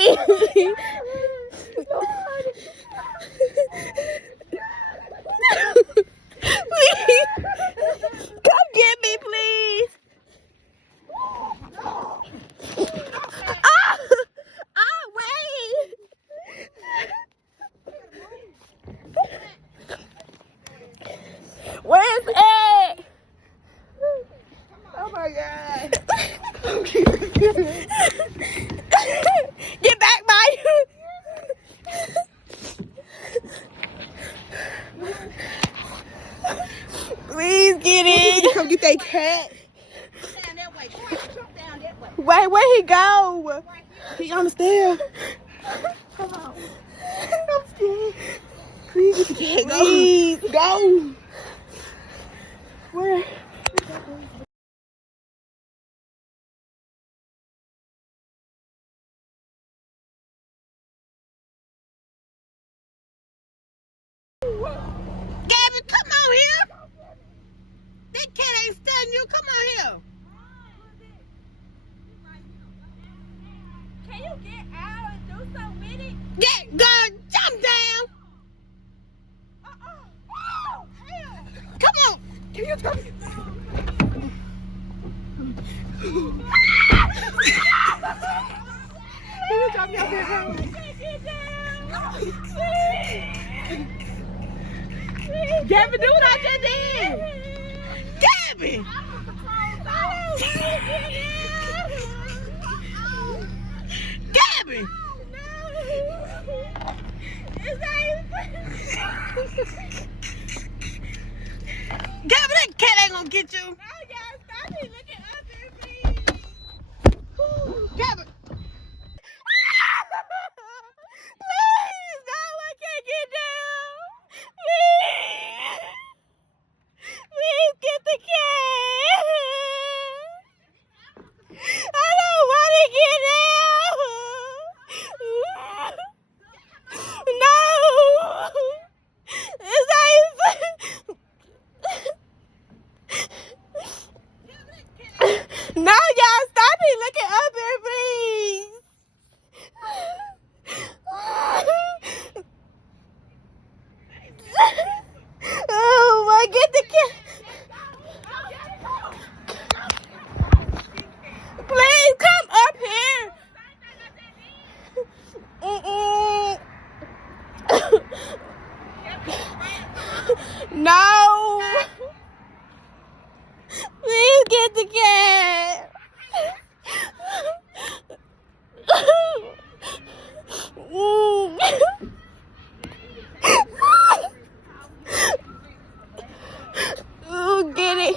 please. Please. Come get me, please. Wait. Where's Ed? Oh my God. Get back, Mike. Please get in. Come get that cat. Down that way. Come down that way. Wait, where he go? He on the stairs. Come on. I'm scared. Please get the cat. Go. Please. Go. Where? Gabby, come on here. That cat ain't stunning you. Come on here. Can you get out and do something with it? Get, girl, jump down. Oh, hell. Come on. Can you come? Can you drop me out there? I can't get down. Gavin, do what I just did. Gabby. Gabby. Gabby, that cat ain't gonna get you. Gabby. Please, no, I can't get down. Please. Please get the cat. I don't want to get down. No. It's no, y'all, stop it. Looking up here, please. Oh, my, get the cat. Please come up here. No. Please get the cat. Ooh, get it.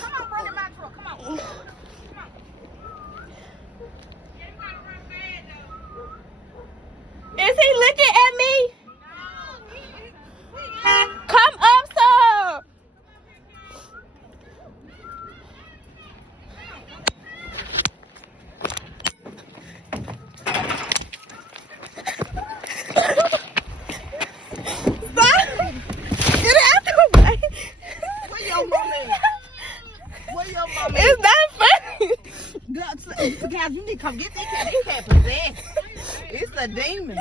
Come on, bring it back to her. Come on. Is he looking at me? Come up, sir. Get out the way. Where your mama at? Where your mama at? It's not funny. Guys, you need to come get that cat. That cat possessed. It's a demon.